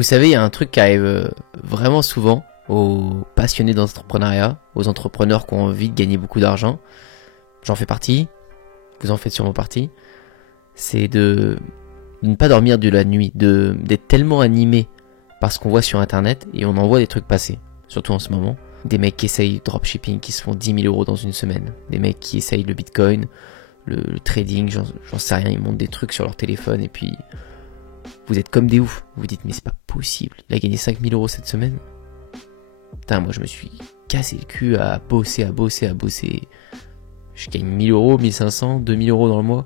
Vous savez, il y a un truc qui arrive vraiment souvent aux passionnés d'entrepreneuriat, aux entrepreneurs qui ont envie de gagner beaucoup d'argent. J'en fais partie, vous en faites sûrement partie. C'est de ne pas dormir de la nuit, d'être tellement animé par ce qu'on voit sur internet, et on en voit des trucs passer, surtout en ce moment. Des mecs qui essayent dropshipping, qui se font 10 000 € dans une semaine. Des mecs qui essayent le bitcoin, le trading, j'en sais rien, ils montent des trucs sur leur téléphone, et puis vous êtes comme des oufs. Vous vous dites, mais c'est pas possible, il a gagné 5 000 € cette semaine. Putain, moi je me suis cassé le cul à bosser. Je gagne 1 000 €, 1 500, 2 000 € dans le mois.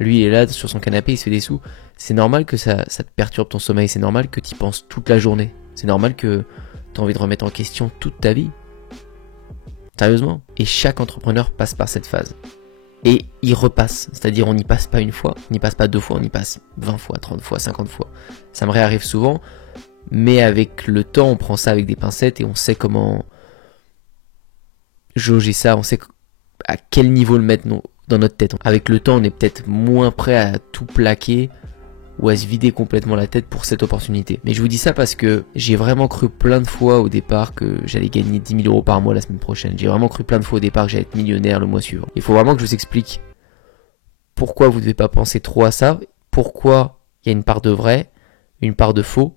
Lui, il est là sur son canapé, il se fait des sous. C'est normal que ça te perturbe ton sommeil, c'est normal que tu y penses toute la journée. C'est normal que tu as envie de remettre en question toute ta vie. Sérieusement. Et chaque entrepreneur passe par cette phase. Et il repasse. C'est-à-dire, on n'y passe pas une fois, on n'y passe pas 2 fois, on y passe 20 fois, 30 fois, 50 fois. Ça me réarrive souvent, mais avec le temps, on prend ça avec des pincettes et on sait comment jauger ça, on sait à quel niveau le mettre dans notre tête. Avec le temps, on est peut-être moins prêt à tout plaquer ou à se vider complètement la tête pour cette opportunité. Mais je vous dis ça parce que j'ai vraiment cru plein de fois au départ que j'allais gagner 10 000 € par mois la semaine prochaine. J'ai vraiment cru plein de fois au départ que j'allais être millionnaire le mois suivant. Il faut vraiment que je vous explique pourquoi vous ne devez pas penser trop à ça, pourquoi il y a une part de vrai, une part de faux.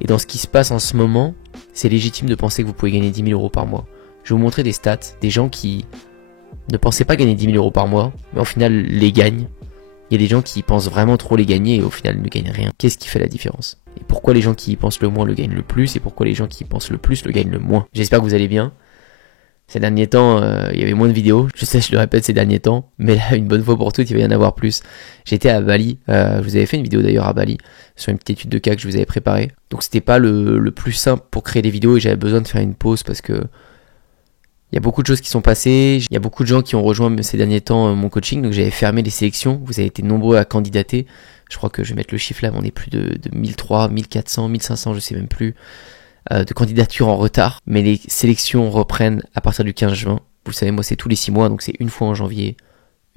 Et dans ce qui se passe en ce moment, c'est légitime de penser que vous pouvez gagner 10 000 € par mois. Je vais vous montrer des stats, des gens qui ne pensaient pas gagner 10 000 € par mois, mais au final les gagnent. Il y a des gens qui pensent vraiment trop les gagner et au final ne gagnent rien. Qu'est-ce qui fait la différence? Et pourquoi les gens qui y pensent le moins le gagnent le plus, et pourquoi les gens qui y pensent le plus le gagnent le moins? J'espère que vous allez bien. Ces derniers temps, il y avait moins de vidéos. Je sais, je le répète ces derniers temps, mais là, une bonne fois pour toutes, il va y en avoir plus. J'étais à Bali. Je vous avais fait une vidéo d'ailleurs à Bali sur une petite étude de cas que je vous avais préparée. Donc c'était pas le plus simple pour créer des vidéos et j'avais besoin de faire une pause parce que il y a beaucoup de choses qui sont passées, il y a beaucoup de gens qui ont rejoint ces derniers temps mon coaching, donc j'avais fermé les sélections, vous avez été nombreux à candidater, je crois que je vais mettre le chiffre là, mais on est plus de 1300, 1400, 1500, je sais même plus, de candidatures en retard, mais les sélections reprennent à partir du 15 juin, vous savez moi c'est tous les 6 mois, donc c'est une fois en janvier,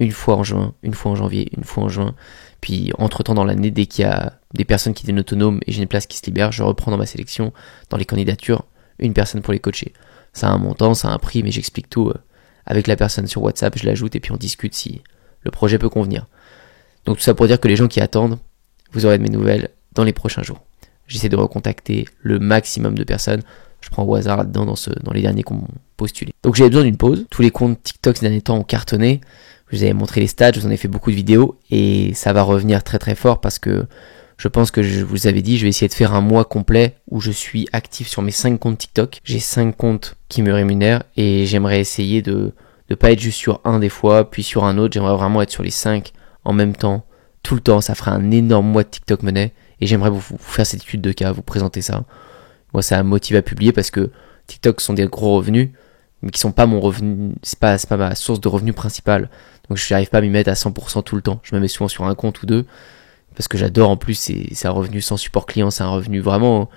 une fois en juin, une fois en janvier, une fois en juin, puis entre temps dans l'année, dès qu'il y a des personnes qui deviennent autonomes et j'ai une place qui se libère, je reprends dans ma sélection, dans les candidatures, une personne pour les coacher. Ça a un montant, ça a un prix, mais j'explique tout avec la personne sur WhatsApp, je l'ajoute et puis on discute si le projet peut convenir. Donc tout ça pour dire que les gens qui attendent, vous aurez de mes nouvelles dans les prochains jours. J'essaie de recontacter le maximum de personnes, je prends au hasard là-dedans dans les derniers qui ont postulé. Donc j'avais besoin d'une pause, tous les comptes TikTok ces derniers temps ont cartonné, je vous avais montré les stats, je vous en ai fait beaucoup de vidéos et ça va revenir très très fort parce que je pense que je vous avais dit, je vais essayer de faire un mois complet où je suis actif sur mes 5 comptes TikTok. J'ai 5 comptes qui me rémunèrent et j'aimerais essayer de ne pas être juste sur un des fois, puis sur un autre. J'aimerais vraiment être sur les 5 en même temps, tout le temps. Ça ferait un énorme mois de TikTok Money et j'aimerais vous faire cette étude de cas, vous présenter ça. Moi, ça me motive à publier parce que TikTok sont des gros revenus, mais qui sont pas mon revenu, c'est pas ma source de revenus principale. Donc je n'arrive pas à m'y mettre à 100% tout le temps. Je me mets souvent sur un compte ou deux. Parce que j'adore en plus, c'est un revenu sans support client, c'est un revenu vraiment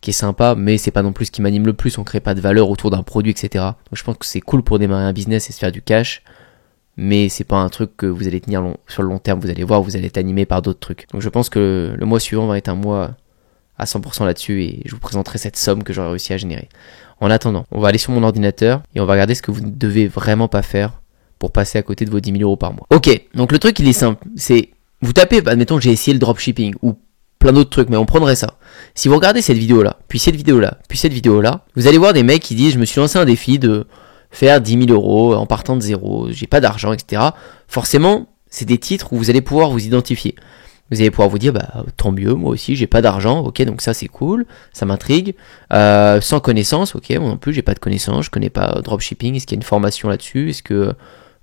qui est sympa, mais c'est pas non plus ce qui m'anime le plus, on crée pas de valeur autour d'un produit, etc. Donc je pense que c'est cool pour démarrer un business et se faire du cash, mais c'est pas un truc que vous allez tenir sur le long terme, vous allez voir, vous allez être animé par d'autres trucs. Donc je pense que le mois suivant va être un mois à 100% là-dessus et je vous présenterai cette somme que j'aurai réussi à générer. En attendant, on va aller sur mon ordinateur et on va regarder ce que vous ne devez vraiment pas faire pour passer à côté de vos 10 000 € par mois. Ok, donc le truc il est simple, c'est vous tapez, admettons j'ai essayé le dropshipping ou plein d'autres trucs, mais on prendrait ça. Si vous regardez cette vidéo-là, puis cette vidéo-là, puis cette vidéo-là, vous allez voir des mecs qui disent je me suis lancé un défi de faire 10 000 € en partant de zéro, j'ai pas d'argent, etc. Forcément, c'est des titres où vous allez pouvoir vous identifier. Vous allez pouvoir vous dire bah tant mieux, moi aussi j'ai pas d'argent, ok donc ça c'est cool, ça m'intrigue. Sans connaissance, ok moi non plus j'ai pas de connaissance, je connais pas dropshipping, est-ce qu'il y a une formation là-dessus, est-ce que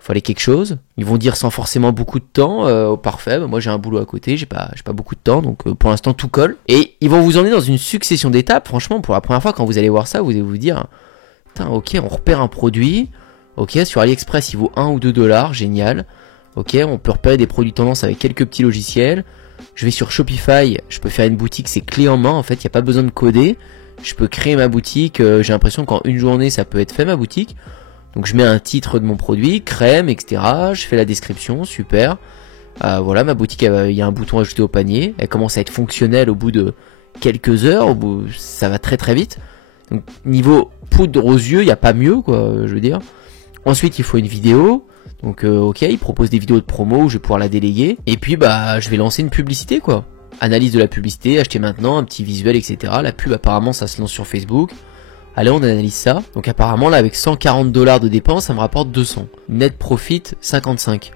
fallait quelque chose. Ils vont dire sans forcément beaucoup de temps, parfait, bah moi j'ai un boulot à côté, j'ai pas beaucoup de temps, donc pour l'instant tout colle. Et ils vont vous emmener dans une succession d'étapes, franchement pour la première fois quand vous allez voir ça, vous allez vous dire, putain ok on repère un produit, ok sur AliExpress il vaut 1 ou 2 $, génial, ok on peut repérer des produits tendance avec quelques petits logiciels, je vais sur Shopify, je peux faire une boutique, c'est clé en main en fait, il n'y a pas besoin de coder, je peux créer ma boutique, j'ai l'impression qu'en une journée ça peut être fait ma boutique. Donc je mets un titre de mon produit, crème, etc. Je fais la description, super. Voilà, ma boutique, il y a un bouton ajouter au panier. Elle commence à être fonctionnelle au bout de quelques heures, ça va très très vite. Donc niveau poudre aux yeux, il n'y a pas mieux quoi, je veux dire. Ensuite il faut une vidéo. Donc ok, il propose des vidéos de promo où je vais pouvoir la déléguer. Et puis bah je vais lancer une publicité quoi. Analyse de la publicité, acheter maintenant, un petit visuel, etc. La pub apparemment ça se lance sur Facebook. Allez, on analyse ça. Donc apparemment là avec 140 $ de dépenses, ça me rapporte 200. Net profit 55.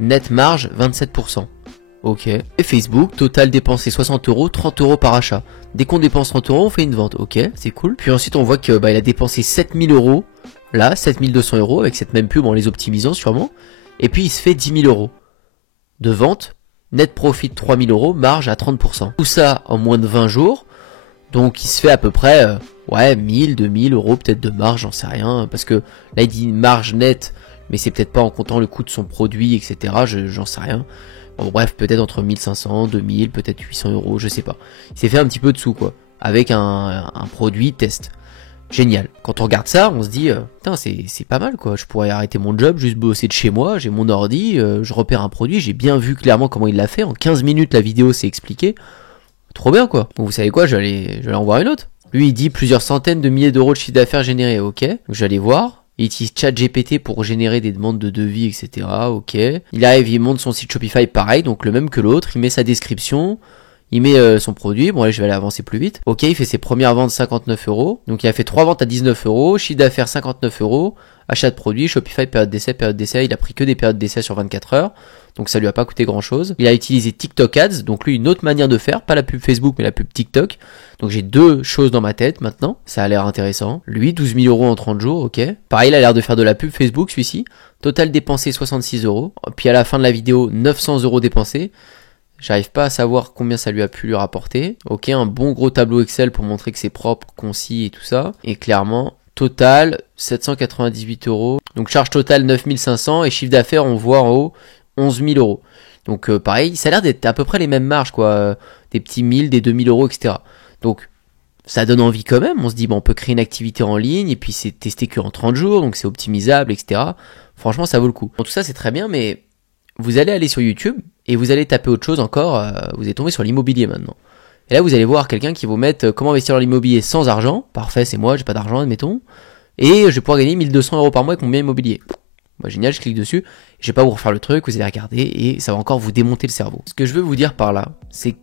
Net marge 27%. Ok. Et Facebook, total dépensé 60 €, 30 € par achat. Dès qu'on dépense 30 €, on fait une vente. Ok, c'est cool. Puis ensuite on voit que bah, il a dépensé 7000 €. Là, 7200 € avec cette même pub en les optimisant sûrement. Et puis il se fait 10 000 € de vente. Net profit 3000 €, marge à 30%. Tout ça en moins de 20 jours. Donc il se fait à peu près 1000, 2000 € peut-être de marge, j'en sais rien. Parce que là il dit marge nette, mais c'est peut-être pas en comptant le coût de son produit, etc. J'en sais rien. Bon, bref, peut-être entre 1500, 2000, peut-être 800 €, je sais pas. Il s'est fait un petit peu de sous quoi. Avec un produit test. Génial. Quand on regarde ça, on se dit, putain, c'est pas mal quoi. Je pourrais arrêter mon job, juste bosser de chez moi, j'ai mon ordi, je repère un produit, j'ai bien vu clairement comment il l'a fait. En 15 minutes, la vidéo s'est expliquée. Trop bien quoi. Donc vous savez quoi, je vais en voir une autre. Lui il dit plusieurs centaines de milliers d'euros de chiffre d'affaires généré, ok. Donc je vais aller voir. Il utilise ChatGPT pour générer des demandes de devis, etc. Ok. Il arrive, il monte son site Shopify pareil, donc le même que l'autre. Il met sa description, il met son produit. Bon allez, je vais aller avancer plus vite. Ok, il fait ses premières ventes 59 €. Donc il a fait 3 ventes à 19 €, chiffre d'affaires 59 €, achat de produit, Shopify période d'essai. Il a pris que des périodes d'essai sur 24 heures. Donc ça lui a pas coûté grand chose. Il a utilisé TikTok Ads, donc lui une autre manière de faire, pas la pub Facebook mais la pub TikTok. Donc j'ai deux choses dans ma tête maintenant, ça a l'air intéressant. Lui 12 000 € en 30 jours, ok. Pareil, il a l'air de faire de la pub Facebook celui-ci. Total dépensé 66 €. Puis à la fin de la vidéo 900 € dépensés. J'arrive pas à savoir combien ça lui a pu lui rapporter. Ok, un bon gros tableau Excel pour montrer que c'est propre, concis et tout ça. Et clairement, total 798 €. Donc charge totale 9500 et chiffre d'affaires on voit en haut 11 000 €. Donc pareil, ça a l'air d'être à peu près les mêmes marges quoi, des petits 1000, des 2000 €, etc. Donc ça donne envie quand même, on se dit bon on peut créer une activité en ligne et puis c'est testé que en 30 jours, donc c'est optimisable, etc. Franchement ça vaut le coup. Bon, tout ça c'est très bien, mais vous allez aller sur YouTube et vous allez taper autre chose encore, vous allez tomber sur l'immobilier maintenant. Et là vous allez voir quelqu'un qui va vous mettre comment investir dans l'immobilier sans argent, parfait c'est moi, j'ai pas d'argent admettons, et je vais pouvoir gagner 1200 € par mois avec mon bien immobilier. Bah, génial, je clique dessus, je vais pas vous refaire le truc, vous allez regarder et ça va encore vous démonter le cerveau. Ce que je veux vous dire par là, c'est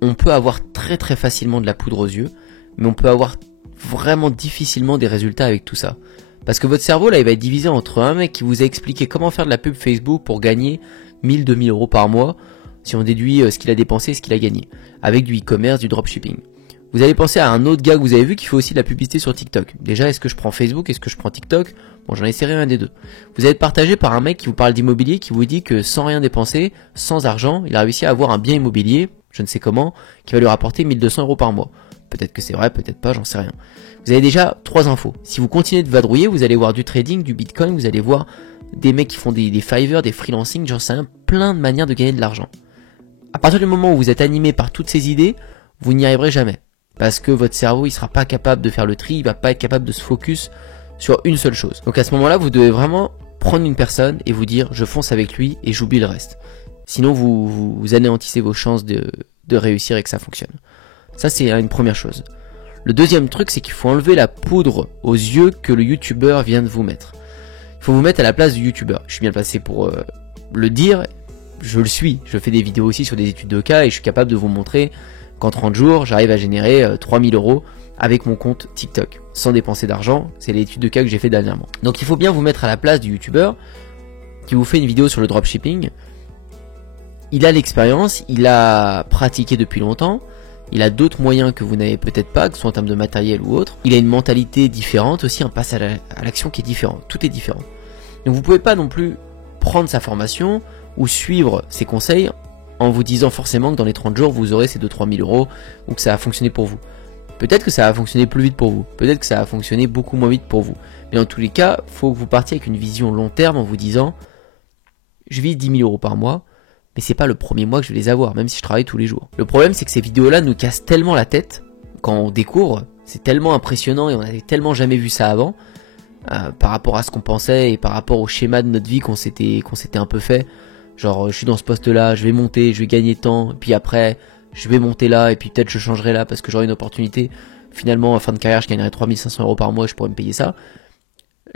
qu'on peut avoir très très facilement de la poudre aux yeux, mais on peut avoir vraiment difficilement des résultats avec tout ça. Parce que votre cerveau là il va être divisé entre un mec qui vous a expliqué comment faire de la pub Facebook pour gagner 1000, 2000 € par mois, si on déduit ce qu'il a dépensé et ce qu'il a gagné, avec du e-commerce, du dropshipping. Vous allez penser à un autre gars que vous avez vu qui fait aussi de la publicité sur TikTok. Déjà, est-ce que je prends Facebook, est-ce que je prends TikTok? Bon, j'en ai essayé un des deux. Vous allez être partagé par un mec qui vous parle d'immobilier, qui vous dit que sans rien dépenser, sans argent, il a réussi à avoir un bien immobilier, je ne sais comment, qui va lui rapporter 1200 € par mois. Peut-être que c'est vrai, peut-être pas, j'en sais rien. Vous avez déjà 3 infos. Si vous continuez de vadrouiller, vous allez voir du trading, du bitcoin, vous allez voir des mecs qui font des Fiverr, des freelancing, j'en sais rien, plein de manières de gagner de l'argent. À partir du moment où vous êtes animé par toutes ces idées, vous n'y arriverez jamais. Parce que votre cerveau, il sera pas capable de faire le tri, il va pas être capable de se focus sur une seule chose. Donc à ce moment-là, vous devez vraiment prendre une personne et vous dire, je fonce avec lui et j'oublie le reste. Sinon, vous anéantissez vos chances de réussir et que ça fonctionne. Ça, c'est une première chose. Le deuxième truc, c'est qu'il faut enlever la poudre aux yeux que le youtubeur vient de vous mettre. Il faut vous mettre à la place du youtubeur. Je suis bien placé pour le dire, je le suis. Je fais des vidéos aussi sur des études de cas et je suis capable de vous montrer qu'en 30 jours, j'arrive à générer 3000 € avec mon compte TikTok, sans dépenser d'argent. C'est l'étude de cas que j'ai fait dernièrement. Donc il faut bien vous mettre à la place du youtubeur qui vous fait une vidéo sur le dropshipping. Il a l'expérience, il a pratiqué depuis longtemps, il a d'autres moyens que vous n'avez peut-être pas, que ce soit en termes de matériel ou autre. Il a une mentalité différente, aussi un passage à l'action qui est différent. Tout est différent. Donc vous pouvez pas non plus prendre sa formation ou suivre ses conseils en vous disant forcément que dans les 30 jours vous aurez ces 2-3 000 € ou que ça va fonctionner pour vous. Peut-être que ça va fonctionner plus vite pour vous, peut-être que ça va fonctionner beaucoup moins vite pour vous. Mais dans tous les cas, faut que vous partiez avec une vision long terme en vous disant je vise 10 000 € par mois, mais c'est pas le premier mois que je vais les avoir, même si je travaille tous les jours. Le problème c'est que ces vidéos-là nous cassent tellement la tête quand on découvre, c'est tellement impressionnant et on n'avait tellement jamais vu ça avant, par rapport à ce qu'on pensait et par rapport au schéma de notre vie qu'on s'était un peu fait. Genre je suis dans ce poste là, je vais monter, je vais gagner tant, puis après je vais monter là et puis peut-être je changerai là parce que j'aurai une opportunité. Finalement, en fin de carrière, je gagnerai 3500 € par mois, je pourrais me payer ça.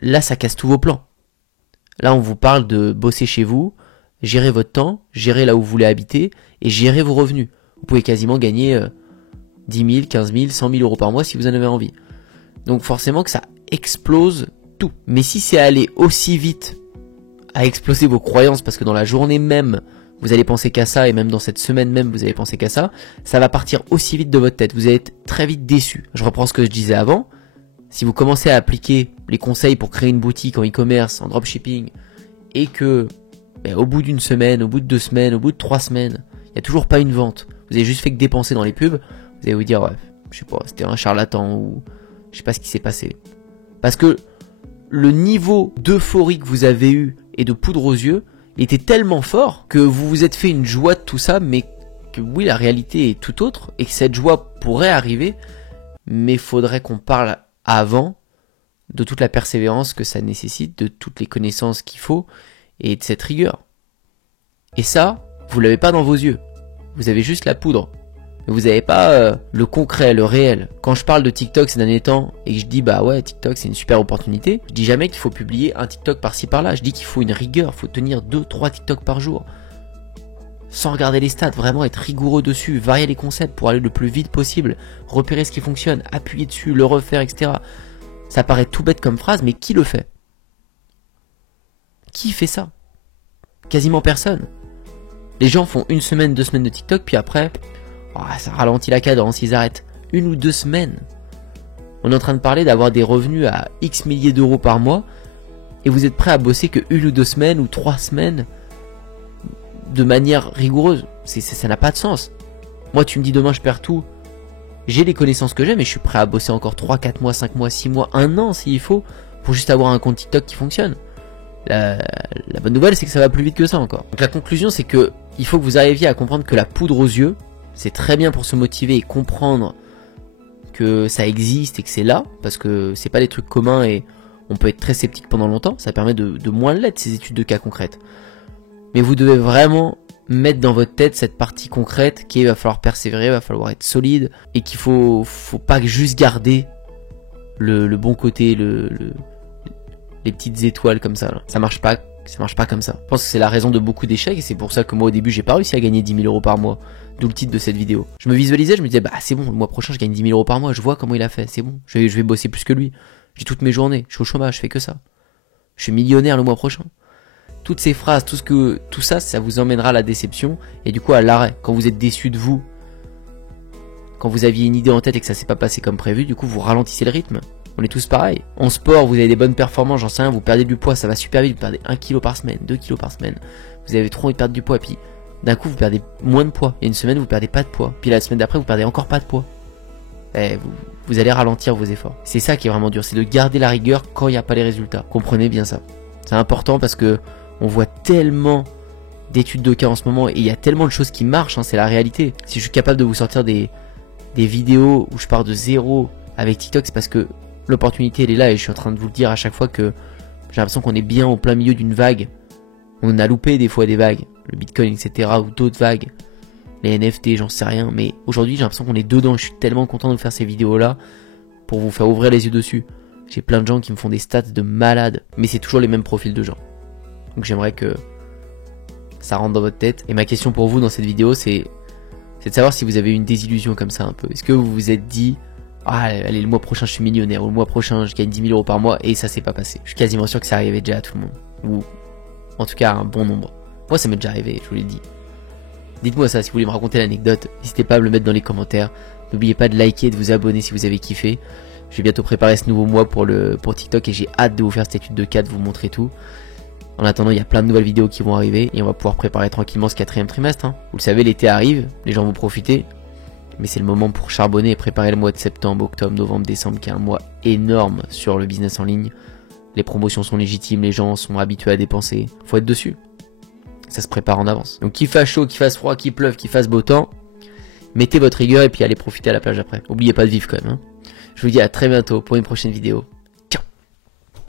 Là, ça casse tous vos plans. Là, on vous parle de bosser chez vous, gérer votre temps, gérer là où vous voulez habiter et gérer vos revenus. Vous pouvez quasiment gagner 10 000, 15 000, 100 000 € par mois si vous en avez envie. Donc forcément que ça explose tout. Mais si c'est aller aussi vite à exploser vos croyances parce que dans la journée même, vous allez penser qu'à ça et même dans cette semaine même, vous allez penser qu'à ça, ça va partir aussi vite de votre tête. Vous allez être très vite déçu. Je reprends ce que je disais avant. Si vous commencez à appliquer les conseils pour créer une boutique en e-commerce, en dropshipping et que au bout d'une semaine, au bout de 2 semaines, au bout de 3 semaines, il n'y a toujours pas une vente, vous avez juste fait que dépenser dans les pubs, vous allez vous dire ouais, je sais pas, c'était un charlatan ou je sais pas ce qui s'est passé. Parce que le niveau d'euphorie que vous avez eu et de poudre aux yeux était tellement fort que vous vous êtes fait une joie de tout ça, mais que oui, la réalité est tout autre et que cette joie pourrait arriver, mais faudrait qu'on parle avant de toute la persévérance que ça nécessite, de toutes les connaissances qu'il faut et de cette rigueur. Et ça, vous l'avez pas dans vos yeux. Vous avez juste la poudre. Mais vous n'avez pas le concret, le réel. Quand je parle de TikTok ces derniers temps et que je dis bah ouais, TikTok c'est une super opportunité, je dis jamais qu'il faut publier un TikTok par-ci par-là. Je dis qu'il faut une rigueur, il faut tenir 2-3 TikTok par jour. Sans regarder les stats, vraiment être rigoureux dessus, varier les concepts pour aller le plus vite possible, repérer ce qui fonctionne, appuyer dessus, le refaire, etc. Ça paraît tout bête comme phrase, mais qui le fait? Qui fait ça? Quasiment personne. Les gens font 1 semaine, 2 semaines de TikTok, puis après, ça ralentit la cadence, ils arrêtent. 1 ou 2 semaines. On est en train de parler d'avoir des revenus à X milliers d'euros par mois, et vous êtes prêt à bosser que 1 ou 2 semaines ou 3 semaines de manière rigoureuse. Ça n'a pas de sens. Moi, tu me dis demain je perds tout. J'ai les connaissances que j'ai, mais je suis prêt à bosser encore 3, 4 mois, 5 mois, 6 mois, 1 an s'il faut, pour juste avoir un compte TikTok qui fonctionne. La bonne nouvelle, c'est que ça va plus vite que ça encore. Donc la conclusion, c'est que il faut que vous arriviez à comprendre que la poudre aux yeux, c'est très bien pour se motiver et comprendre que ça existe et que c'est là, parce que c'est pas des trucs communs et on peut être très sceptique pendant longtemps. Ça permet de moins l'être, ces études de cas concrètes. Mais vous devez vraiment mettre dans votre tête cette partie concrète qu'il va falloir persévérer, il va falloir être solide et qu'il faut pas juste garder le bon côté, les petites étoiles comme ça. Là. Ça marche pas comme ça. Je pense que c'est la raison de beaucoup d'échecs et c'est pour ça que moi au début j'ai pas réussi à gagner 10 000 € par mois. D'où le titre de cette vidéo. Je me visualisais, je me disais bah c'est bon, le mois prochain je gagne 10 000 € par mois, je vois comment il a fait, c'est bon, je vais bosser plus que lui. J'ai toutes mes journées, je suis au chômage, je fais que ça. Je suis millionnaire le mois prochain. Toutes ces phrases, tout ça, ça vous emmènera à la déception et du coup à l'arrêt. Quand vous êtes déçu de vous, quand vous aviez une idée en tête et que ça s'est pas passé comme prévu, du coup vous ralentissez le rythme. On est tous pareils. En sport, vous avez des bonnes performances, j'en sais rien, vous perdez du poids, ça va super vite, vous perdez 1 kg par semaine, 2 kg par semaine. Vous avez trop envie de perdre du poids, puis d'un coup vous perdez moins de poids. Il y a une semaine vous perdez pas de poids. Puis la semaine d'après vous perdez encore pas de poids. Vous allez ralentir vos efforts. C'est ça qui est vraiment dur, c'est de garder la rigueur quand il n'y a pas les résultats. Comprenez bien ça. C'est important parce que on voit tellement d'études de cas en ce moment et il y a tellement de choses qui marchent, hein, c'est la réalité. Si je suis capable de vous sortir des vidéos où je pars de zéro avec TikTok, c'est parce que l'opportunité elle est là et je suis en train de vous le dire à chaque fois que j'ai l'impression qu'on est bien au plein milieu d'une vague. On a loupé des fois des vagues, le Bitcoin, etc. ou d'autres vagues, les NFT, j'en sais rien, mais aujourd'hui j'ai l'impression qu'on est dedans. Je suis tellement content de faire ces vidéos là pour vous faire ouvrir les yeux dessus. J'ai plein de gens qui me font des stats de malades, mais c'est toujours les mêmes profils de gens. Donc j'aimerais que ça rentre dans votre tête. Et ma question pour vous dans cette vidéo, c'est de savoir si vous avez eu une désillusion comme ça un peu. Est-ce que vous vous êtes dit allez, le mois prochain je suis millionnaire, ou le mois prochain je gagne 10 000 € par mois, et ça s'est pas passé. Je suis quasiment sûr que ça arrivait déjà à tout le monde, ou en tout cas à un bon nombre. Moi ça m'est déjà arrivé, je vous l'ai dit. Dites-moi ça si vous voulez me raconter l'anecdote, n'hésitez pas à me le mettre dans les commentaires. N'oubliez pas de liker et de vous abonner si vous avez kiffé. Je vais bientôt préparer ce nouveau mois pour TikTok et j'ai hâte de vous faire cette étude de cas, de vous montrer tout. En attendant, il y a plein de nouvelles vidéos qui vont arriver et on va pouvoir préparer tranquillement ce 4e trimestre. Hein. Vous le savez, l'été arrive, les gens vont profiter. Mais c'est le moment pour charbonner et préparer le mois de septembre, octobre, novembre, décembre, qui est un mois énorme sur le business en ligne. Les promotions sont légitimes, les gens sont habitués à dépenser. Faut être dessus. Ça se prépare en avance. Donc qu'il fasse chaud, qu'il fasse froid, qu'il pleuve, qu'il fasse beau temps, mettez votre rigueur et puis allez profiter à la plage après. N'oubliez pas de vivre quand même. Hein. Je vous dis à très bientôt pour une prochaine vidéo.